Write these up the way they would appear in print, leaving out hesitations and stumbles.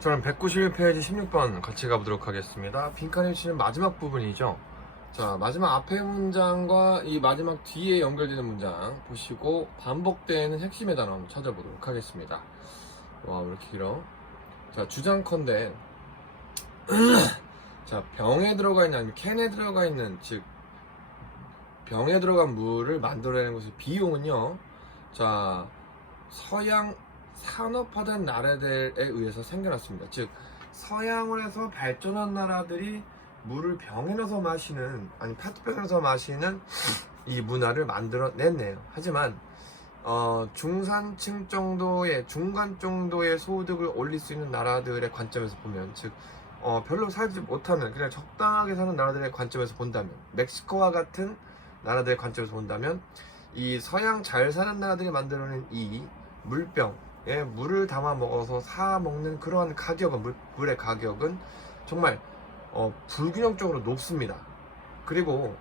저는 191페이지 16번 같이 가보도록 하겠습니다. 빈칸에 치는 마지막 부분이죠. 자, 마지막 앞에 문장과 이 마지막 뒤에 연결되는 문장 보시고 반복되는 핵심의 단어 한번 찾아보도록 하겠습니다. 와, 왜 이렇게 길어? 자, 주장컨대 자, 병에 들어가 있는 아니면 캔에 들어가 있는, 즉 병에 들어간 물을 만들어내는 것의 비용은요, 자, 서양 산업화된 나라들에 의해서 생겨났습니다. 즉 서양을 해서 발전한 나라들이 물을 병에 넣어서 마시는, 아니 페트병에 넣어서 마시는 이 문화를 만들어냈네요. 하지만 중산층 정도의, 중간 정도의 소득을 올릴 수 있는 나라들의 관점에서 보면, 즉 별로 살지 못하는, 그냥 적당하게 사는 나라들의 관점에서 본다면, 멕시코와 같은 나라들의 관점에서 본다면, 이 서양 잘 사는 나라들이 만들어낸 이 물병에 물을 담아 먹어서 사 먹는 그러한 가격은, 물의 가격은 정말 불균형적으로 높습니다. 그리고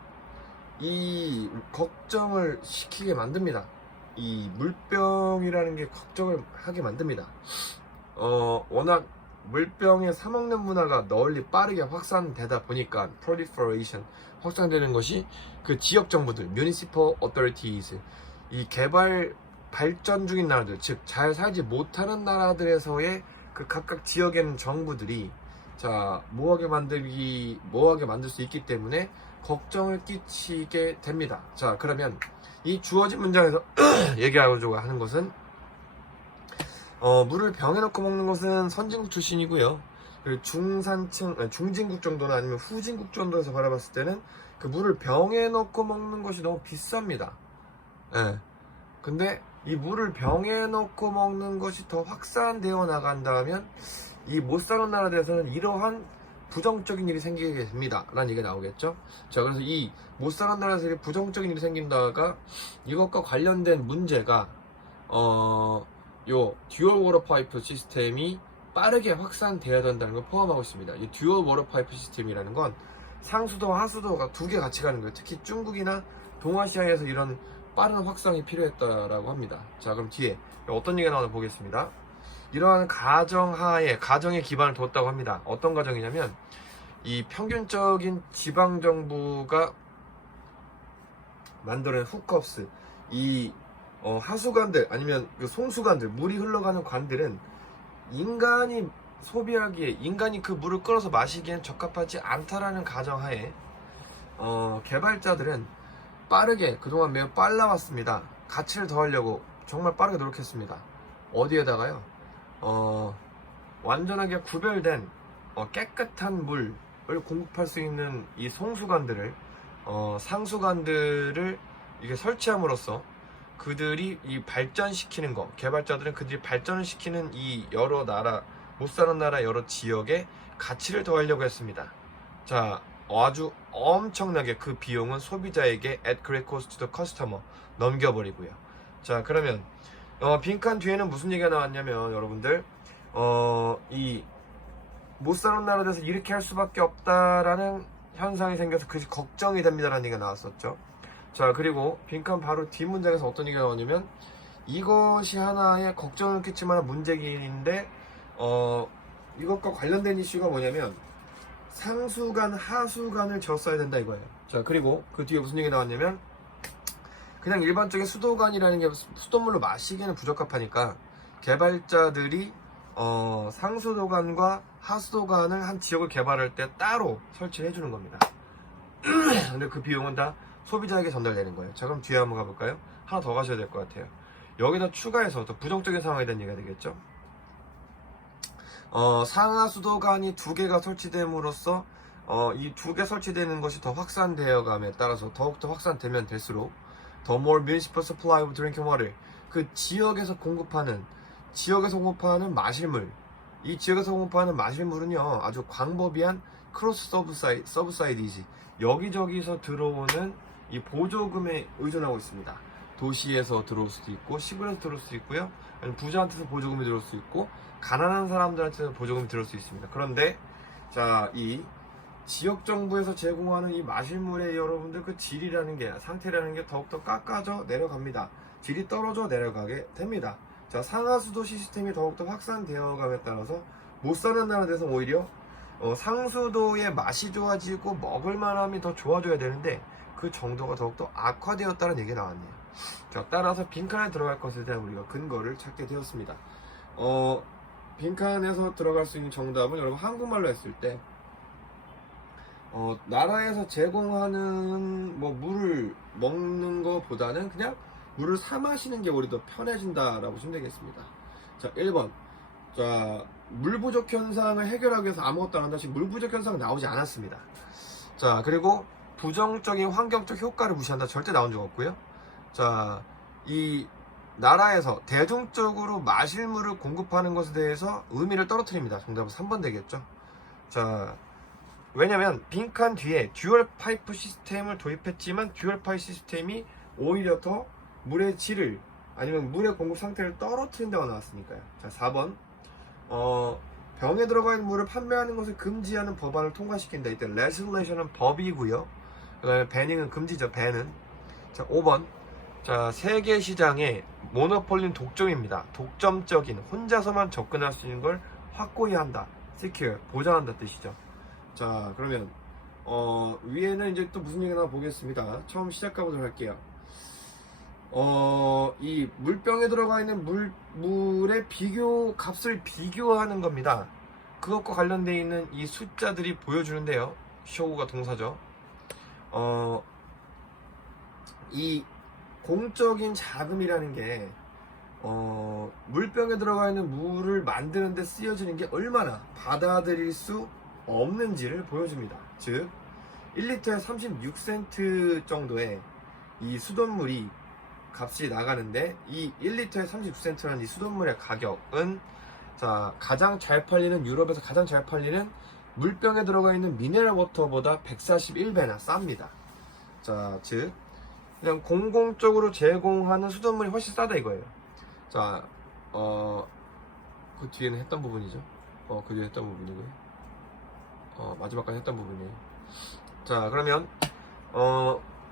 이 걱정을 시키게 만듭니다. 이 물병이라는 게 걱정을 하게 만듭니다. 워낙 물병에 사 먹는 문화가 널리 빠르게 확산되다 보니까 proliferation, 확산되는 것이 그 지역 정부들, municipal authorities, 이 개발 발전 중인 나라들, 즉 잘 살지 못하는 나라들에서의 그 각각 지역에 있는 정부들이 자 뭐하게 만들 수 있기 때문에 걱정을 끼치게 됩니다. 자, 그러면 이 주어진 문장에서 얘기하려고 하는 것은 물을 병에 넣고 먹는 것은 선진국 출신이고요. 그리고 중산층, 중진국 정도나 아니면 후진국 정도에서 바라봤을 때는 그 물을 병에 넣고 먹는 것이 너무 비쌉니다. 예. 근데 이 물을 병에 넣고 먹는 것이 더 확산되어 나간다면 이 못 사는 나라들에서는 이러한 부정적인 일이 생기게 됩니다 라는 얘기가 나오겠죠. 자, 그래서 이 못 사는 나라에서 부정적인 일이 생긴다가 이것과 관련된 문제가 요 듀얼 워터 파이프 시스템이 빠르게 확산되어야 된다는 걸 포함하고 있습니다. 이 듀얼 워터 파이프 시스템이라는 건 상수도와 하수도가 두 개 같이 가는 거예요. 특히 중국이나 동아시아에서 이런 빠른 확산이 필요했다라고 합니다. 자, 그럼 뒤에 어떤 얘기가 나오나 보겠습니다. 이러한 가정의 기반을 뒀다고 합니다. 어떤 가정이냐면 이 평균적인 지방정부가 만드는 훅컵스, 이 하수관들 아니면 그 송수관들, 물이 흘러가는 관들은 인간이 소비하기에, 인간이 그 물을 끌어서 마시기엔 적합하지 않다라는 가정하에 개발자들은 빠르게, 그동안 매우 빨라왔습니다. 가치를 더하려고 정말 빠르게 노력했습니다. 어디에다가요? 완전하게 구별된 깨끗한 물을 공급할 수 있는 이 송수관들을, 상수관들을 이게 설치함으로써 그들이 이 발전시키는 거, 개발자들은 그들이 발전을 시키는 이 여러 나라, 못 사는 나라 여러 지역에 가치를 더하려고 했습니다. 자, 아주 엄청나게 그 비용은 소비자에게 at great cost to the customer 넘겨버리고요. 자, 그러면 빈칸 뒤에는 무슨 얘기가 나왔냐면, 여러분들 이 못 사는 나라에서 이렇게 할 수밖에 없다라는 현상이 생겨서 그것이 걱정이 됩니다라는 얘기가 나왔었죠. 자, 그리고 빈칸 바로 뒷문장에서 어떤 얘기가 나오냐면, 이것이 하나의 걱정을 끼치만한 문제인데 이것과 관련된 이슈가 뭐냐면 상수간, 하수간을 지었어야 된다 이거예요. 자, 그리고 그 뒤에 무슨 얘기 나왔냐면, 그냥 일반적인 수도관이라는 게 수돗물로 마시기에는 부적합하니까 개발자들이 상수도관과 하수도관을 한 지역을 개발할 때 따로 설치해 주는 겁니다. 근데 그 비용은 다 소비자에게 전달되는 거예요. 자, 그럼 뒤에 한번 가볼까요? 하나 더 가셔야 될 것 같아요. 여기다 추가해서 더 부정적인 상황에 대한 얘기가 되겠죠. 상하수도관이 두 개가 설치됨으로써 이 두 개 설치되는 것이 더 확산되어 감에 따라서 더욱더 확산되면 될수록 the more municipal supply of drinking water, 그 지역에서 공급하는 마실물, 이 지역에서 공급하는 마실물은요 아주 광범위한 크로스 서브사이디지, 여기저기서 들어오는 이 보조금에 의존하고 있습니다. 도시에서 들어올 수도 있고 시골에서 들어올 수도 있고요, 아니면 부자한테서 보조금이 들어올 수 있고 가난한 사람들한테는 보조금이 들어올 수 있습니다. 그런데 자, 이 지역 정부에서 제공하는 이 마실물의 여러분들 그 질이라는 게, 상태라는 게 더욱더 깎아져 내려갑니다. 질이 떨어져 내려가게 됩니다. 자, 상하수도 시스템이 더욱더 확산되어 감에 따라서 못 사는 나라들에서 오히려 상수도의 맛이 좋아지고 먹을만함이 더 좋아져야 되는데 그 정도가 더욱더 악화되었다는 얘기가 나왔네요. 자, 따라서 빈칸에 들어갈 것에 대한 우리가 근거를 찾게 되었습니다. 빈칸에서 들어갈 수 있는 정답은 여러분 한국말로 했을 때 나라에서 제공하는 뭐 물을 먹는 것보다는 그냥 물을 사 마시는 게 오히려 더 편해진다라고 보시면 되겠습니다. 자, 1번. 자, 물 부족 현상을 해결하기 위해서 아무것도 안 한다. 지금 물 부족 현상은 나오지 않았습니다. 자, 그리고 부정적인 환경적 효과를 무시한다. 절대 나온 적 없고요. 자, 이 나라에서 대중적으로 마실 물을 공급하는 것에 대해서 의미를 떨어뜨립니다. 정답은 3번 되겠죠. 자, 왜냐면 빈칸 뒤에 듀얼 파이프 시스템을 도입했지만 듀얼 파이프 시스템이 오히려 더 물의 질을 아니면 물의 공급 상태를 떨어뜨린다고 나왔으니까요. 자, 4번. 병에 들어가 있는 물을 판매하는 것을 금지하는 법안을 통과시킨다. 이때 레지슬레이션은 법이고요. 그 다음에 배닝은 금지죠. 배는. 자, 5번. 자, 세계 시장에 모노폴리는 독점입니다. 독점적인 혼자서만 접근할 수 있는 걸 확고히 한다. secure, 보장한다 뜻이죠. 자, 그러면 위에는 이제 또 무슨 얘기나 보겠습니다. 처음 시작해보도록 할게요. 이 물병에 들어가 있는 물의 값을 비교하는 겁니다. 그것과 관련되어 있는 이 숫자들이 보여주는데요. show가 동사죠. 이 공적인 자금이라는 게 물병에 들어가 있는 물을 만드는데 쓰여지는 게 얼마나 받아들일 수 없는지를 보여줍니다. 즉 1리터에 36센트 정도의 이 수돗물이 값이 나가는데 이 1리터에 36센트라는 이 수돗물의 가격은 자, 가장 잘 팔리는 유럽에서 가장 잘 팔리는 물병에 들어가 있는 미네랄 워터보다 141배나 쌉니다. 자, 즉 그냥 공공적으로 제공하는 수돗물이 훨씬 싸다 이거예요. 자, 그 뒤에는 했던 부분이죠. 그 뒤에 했던 부분이고요. 마지막까지 했던 부분이에요. 자, 그러면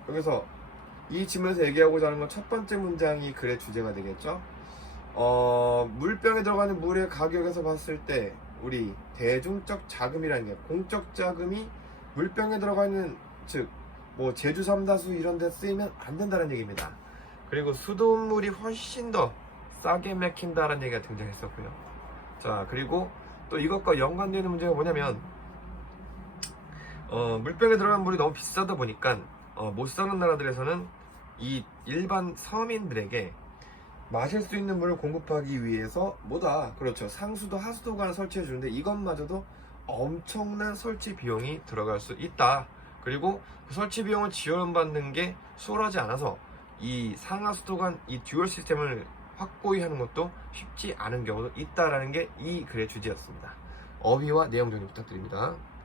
여기서 이 질문에서 얘기하고자 하는 건 첫 번째 문장이 글의 주제가 되겠죠. 물병에 들어가는 물의 가격에서 봤을 때 우리 대중적 자금이라는 게 공적 자금이 물병에 들어가 있는 즉 뭐 제주 삼다수 이런 데 쓰이면 안 된다는 얘기입니다. 그리고 수돗물이 훨씬 더 싸게 맥힌다는 얘기가 등장했었고요. 자, 그리고 또 이것과 연관되는 문제가 뭐냐면 물병에 들어간 물이 너무 비싸다 보니까 못 사는 나라들에서는 이 일반 서민들에게 마실 수 있는 물을 공급하기 위해서 뭐다 그렇죠 상수도 하수도관을 설치해 주는데 이것마저도 엄청난 설치 비용이 들어갈 수 있다. 그리고 그 설치 비용을 지원받는 게 수월하지 않아서 이 상하수도관 이 듀얼 시스템을 확고히 하는 것도 쉽지 않은 경우도 있다라는 게 이 글의 주제였습니다. 어휘와 내용 정리 부탁드립니다.